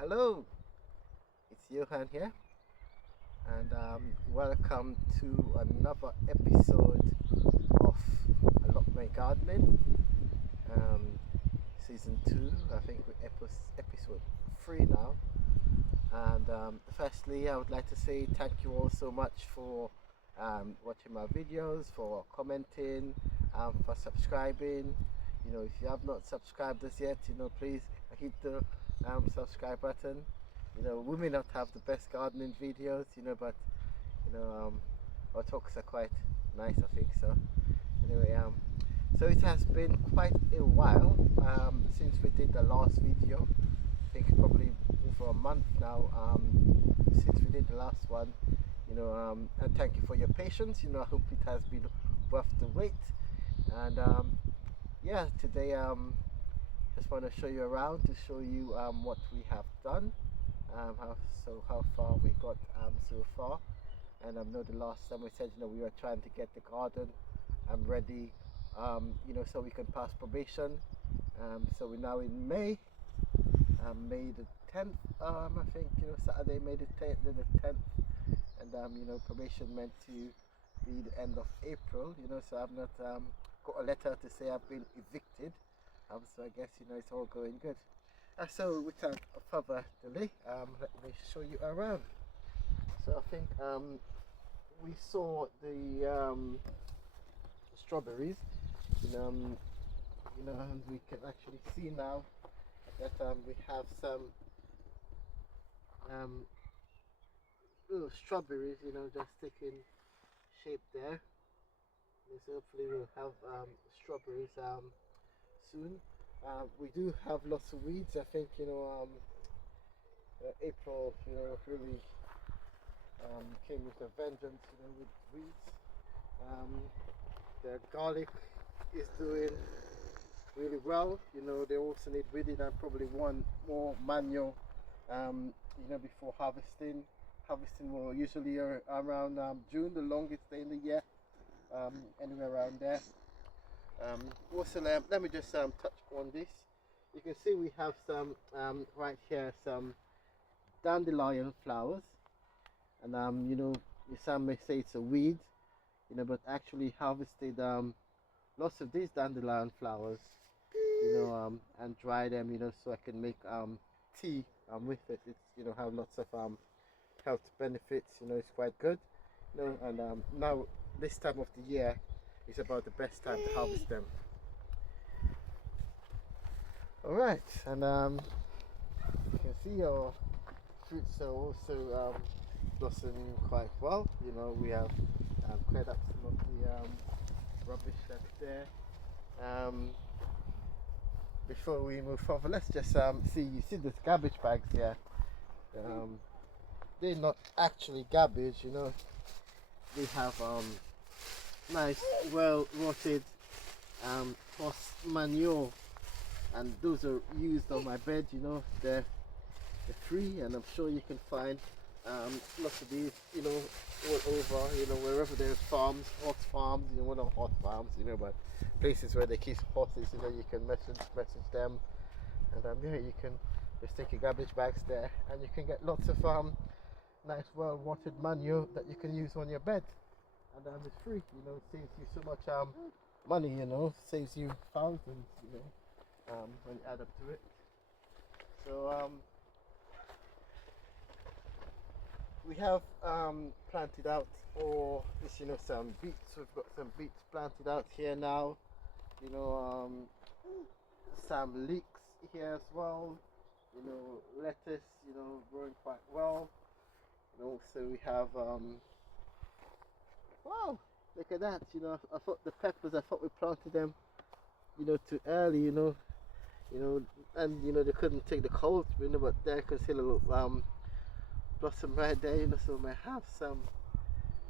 Hello, it's Johanne here, and welcome to another episode of Allotment Gardening, season 2. I think we're episode 3 now. And firstly, I would like to say thank you all so much for watching my videos, for commenting, for subscribing. If you have not subscribed us yet, please hit the subscribe button. We may not have the best gardening videos, but our talks are quite nice, I think so. Anyway, so it has been quite a while since we did the last video. I think probably over a month now since we did the last one. And thank you for your patience. I hope it has been worth the wait. And yeah, today just want to show you around to show you what we have done, how far we got so far. And I know the last time we said we were trying to get the garden ready, so we can pass probation. So we're now in May, May the 10th. I think Saturday, May the 10th, and probation meant to be the end of April. So I've not got a letter to say I've been evicted. So I guess it's all going good. So without further delay, let me show you around. So I think we saw the strawberries, and we can actually see now that we have some little strawberries, just taking shape there. So hopefully we'll have strawberries soon. We do have lots of weeds. I think April really came with a vengeance with weeds. The garlic is doing really well. They also need weeding and probably one more manual before harvesting. Harvesting will usually around June, the longest day in the year, anywhere around there. Also, let me just touch on this. You can see we have some right here, some dandelion flowers, and some may say it's a weed, but actually harvested lots of these dandelion flowers, and dry them, so I can make tea with it. It's have lots of health benefits. It's quite good. And now this time of the year is about the best time to harvest them. Alright, and you can see our fruits are also blossoming quite well. We have cleared up some of the rubbish that's there. Before we move forward, let's just see. You see these garbage bags here? They're not actually garbage, They have nice, well rotted horse manure, and those are used on my bed. They're free, and I'm sure you can find lots of these all over, wherever there's farms, horse farms, well, not horse farms, but places where they keep horses. You can message them, and yeah, you can just take your garbage bags there, and you can get lots of nice, well watered manure that you can use on your bed. And it's free, it saves you so much money, saves you thousands, when you add up to it. So we have planted out all this, some beets. We've got some beets planted out here now, some leeks here as well, lettuce, growing quite well. So we have wow, look at that. I thought the peppers, I thought we planted them too early, and they couldn't take the cold, but there you can see a little blossom right there, so we may have some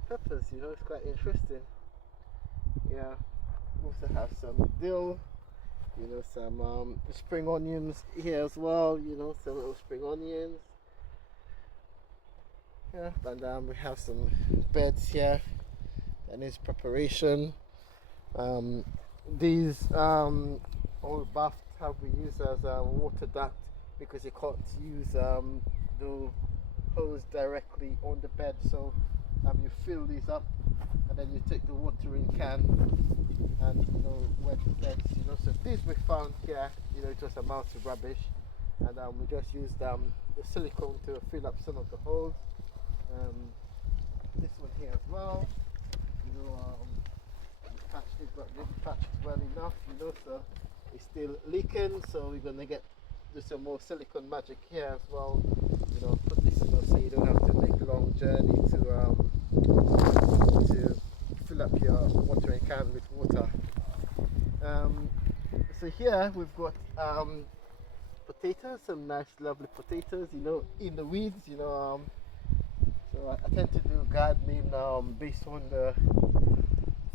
peppers. It's quite interesting. Yeah, we also have some dill, some spring onions here as well, some little spring onions. Yeah, and we have some beds here that needs preparation. These old bathtub we use as a water duct because you can't use the hose directly on the bed. So you fill these up, and then you take the watering can and wet the beds. So this we found here, it was a mountain of rubbish, and we just used the silicone to fill up some of the holes. This one here as well, patched it, but didn't patch it well enough, so it's still leaking. So we're gonna do some more silicone magic here as well. Put this, so you don't have to make a long journey to fill up your watering can with water. So here we've got potatoes, some nice lovely potatoes, in the weeds. So I tend to do gardening based on the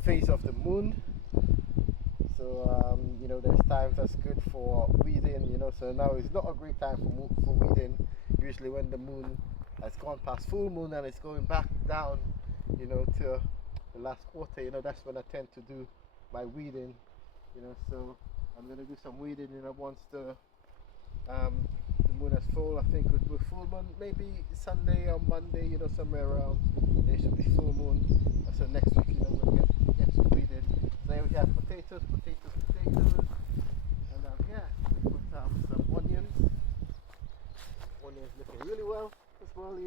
phase of the moon. So there's times that's good for weeding. So now is not a great time for weeding. Usually when the moon has gone past full moon and it's going back down, to the last quarter, that's when I tend to do my weeding. So I'm gonna do some weeding, once the moon is full. I think with full moon, maybe Sunday or Monday, somewhere around there should be full moon. So next week, we're gonna get some weeding. So here we have potatoes, and yeah, we put some onions. Onions looking really well as well.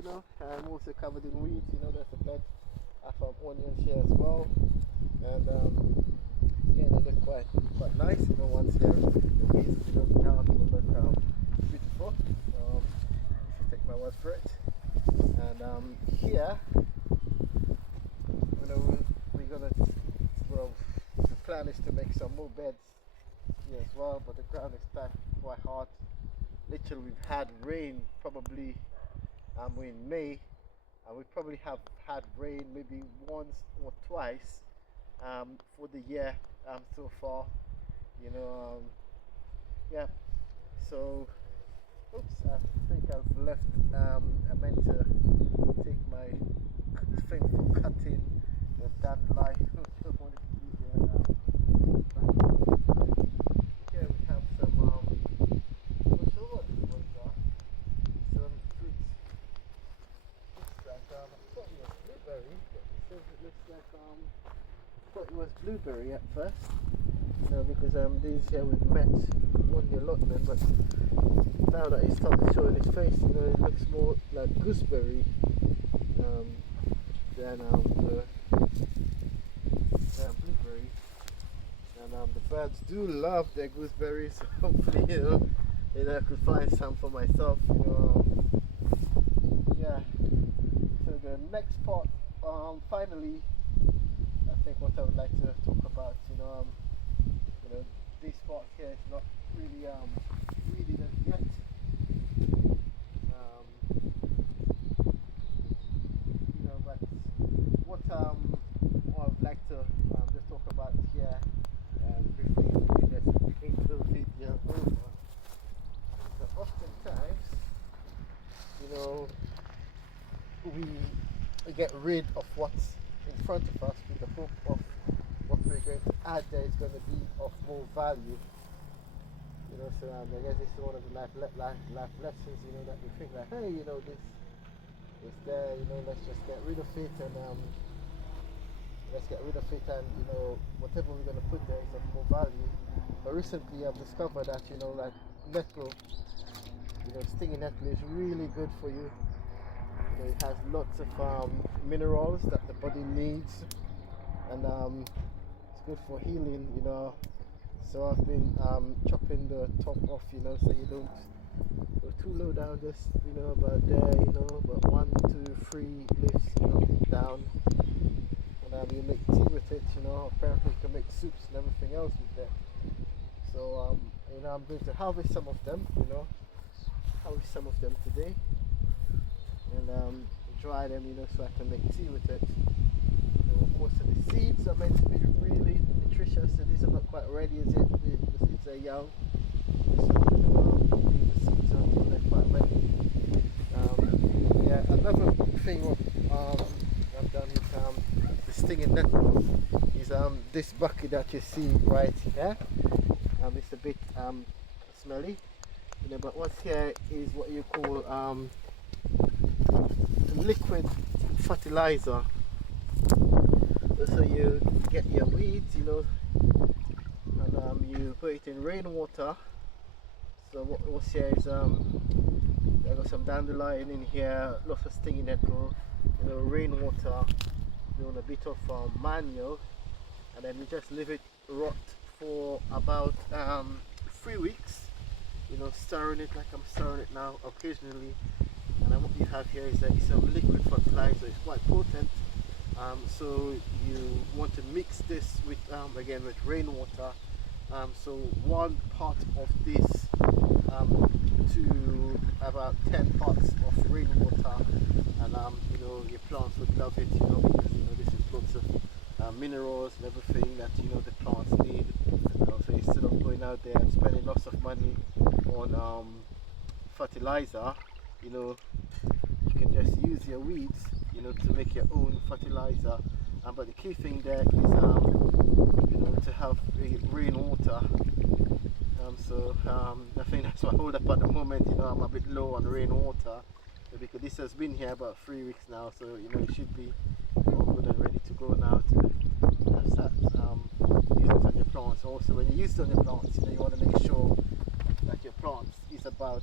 I'm also covered in weeds. There's a bed of onions here as well, and yeah, they look quite nice. Once they're the weeds, down will look beautiful. If you take my word for it. And here, we're gonna, the plan is to make some more beds here as well, but the ground is quite hard. Literally, we've had rain probably. We're in May, and we probably have had rain maybe once or twice for the year so far. Yeah. So, oops, I think I've left. I meant to take my thing for cutting the dad life. Just wanted to do here we have some some fruits. Looks like I thought it was blueberry. It says it looks like I thought it was blueberry at first. Because these here we've met on the allotment, but now that he's started showing his face, it looks more like gooseberry than the blueberry. And the birds do love their gooseberries. So hopefully, I could find some for myself. Yeah. So the next part, finally, I think what I would like to talk about, this part here is not really weeded as yet. But what I would like to just talk about here briefly, just take the video over. So oftentimes, we get rid of what's in front of us with the hope of what we're going to add there is going to be of more value. So I guess this is one of the life lessons, that we think like, hey, this is there, let's just get rid of it, and whatever we're going to put there is of more value. But recently I've discovered that, like nettle, stinging nettle is really good for you. It has lots of minerals that the body needs, and it's good for healing, So I've been chopping the top off, so you don't go too low down, just about there, about 1, 2, 3 leaves, down, and you make tea with it. Apparently you can make soups and everything else with that. So I'm going to harvest some of them, today, and dry them, so I can make tea with it. Most of the seeds are meant to be really nutritious, so these are not quite ready as yet. The seeds are young, so I'm going to leave the seeds until they're quite ready. Yeah, another thing I've done with the stinging nettle is this bucket that you see right here. It's a bit smelly. you know, but what's here is what you call liquid fertilizer. So you get your weeds, you know, and you put it in rainwater. So what's here is I got some dandelion in here, lots of stinging nettle, you know, rainwater, doing a bit of manure, and then you just leave it rot for about 3 weeks, you know, stirring it like I'm stirring it now occasionally. And then what you have here is some liquid fertilizer. It's quite potent, so you want to mix this with again with rainwater. So 1 part of this to about 10 parts of rainwater, and you know, your plants would love it, you know, because you know this is lots of minerals and everything that you know the plants need. You know, so instead of going out there and spending lots of money on fertilizer, you know, you can just use your weeds, you know, to make your own fertilizer. But the key thing there is you know, to have rainwater. So I think that's my hold up at the moment. You know, I'm a bit low on rainwater because this has been here about 3 weeks now. So you know, it should be all good and ready to go now to start using it on your plants. Also, when you use it on your plants, you know, you want to make sure that your plants is about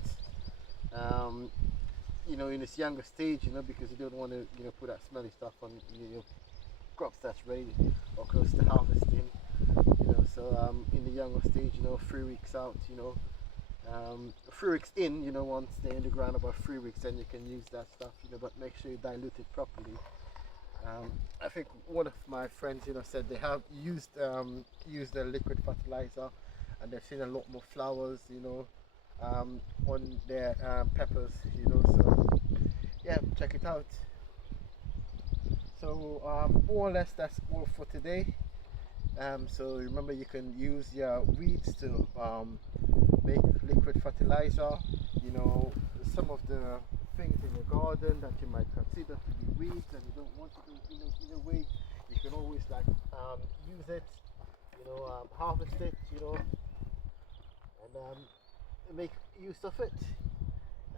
you know, in its younger stage, you know, because you don't want to, you know, put that smelly stuff on your crops that's ready or close to harvesting, you know. So in the younger stage, you know, 3 weeks out, you know, 3 weeks in, you know, once they're in the ground about 3 weeks, then you can use that stuff, you know, but make sure you dilute it properly. I think one of my friends, you know, said they have used the liquid fertilizer and they've seen a lot more flowers, you know, on their peppers, you know. So yeah, check it out. So more or less that's all for today. So remember, you can use your weeds to make liquid fertilizer. You know, some of the things in your garden that you might consider to be weeds and you don't want to do in a way, you can always like use it, you know, harvest it, you know, and make use of it.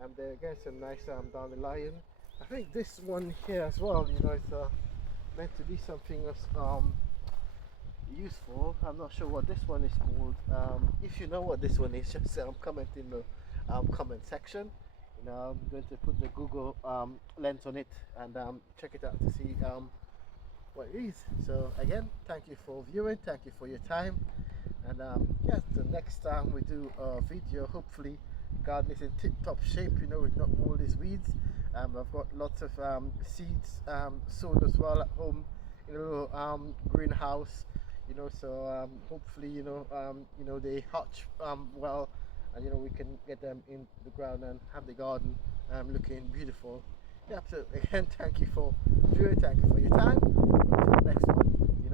And there again, some nice dandelion. I think this one here as well, you know, it's meant to be something that's useful. I'm not sure what this one is called. If you know what this one is, just comment in the comment section. You know, I'm going to put the Google lens on it and check it out to see what it is. So again, thank you for viewing, thank you for your time, and yes, the next time we do a video, hopefully garden is in tip-top shape, you know, with not all these weeds. I've got lots of seeds sown as well at home in a little greenhouse, you know. So hopefully, you know, they hatch well, and you know, we can get them in the ground and have the garden looking beautiful. Yeah, so again, thank you for viewing, thank you for your time. Until next one.